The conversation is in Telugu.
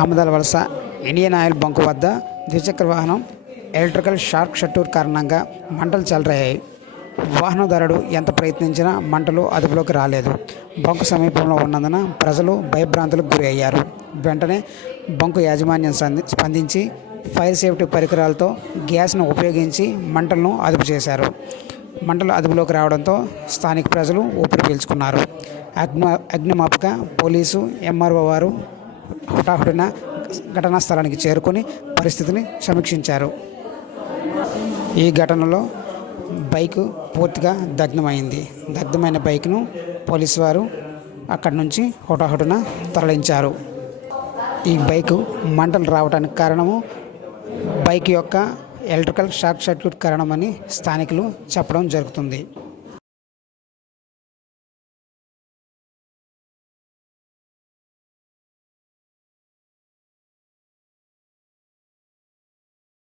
ఆమదాల వలస ఇండియన్ ఆయిల్ బంకు వద్ద ద్విచక్ర వాహనం ఎలక్ట్రికల్ షార్ట్ సర్క్యూట్ కారణంగా మంటలు చెలరేగాయి. వాహనదారుడు ఎంత ప్రయత్నించినా మంటలు అదుపులోకి రాలేదు. బంకు సమీపంలో ఉన్నందున ప్రజలు భయభ్రాంతులకు గురి అయ్యారు. వెంటనే బంకు యాజమాన్యం స్పందించి ఫైర్ సేఫ్టీ పరికరాలతో గ్యాస్ను ఉపయోగించి మంటలను అదుపు చేశారు. మంటలు అదుపులోకి రావడంతో స్థానిక ప్రజలు ఊపిరి పీల్చుకున్నారు. అగ్నిమాపక, పోలీసు, ఎంఆర్ఓ వారు హుటాహుటిన ఘటనా స్థలానికి చేరుకొని పరిస్థితిని సమీక్షించారు. ఈ ఘటనలో బైకు పూర్తిగా దగ్ధమైంది. దగ్ధమైన బైక్ను పోలీసు వారు అక్కడి నుంచి హుటాహుటిన తరలించారు. ఈ బైకు మంటలు రావడానికి కారణము బైక్ యొక్క ఎలక్ట్రికల్ షార్ట్ సర్క్యూట్ కారణమని స్థానికులు చెప్పడం జరుగుతుంది.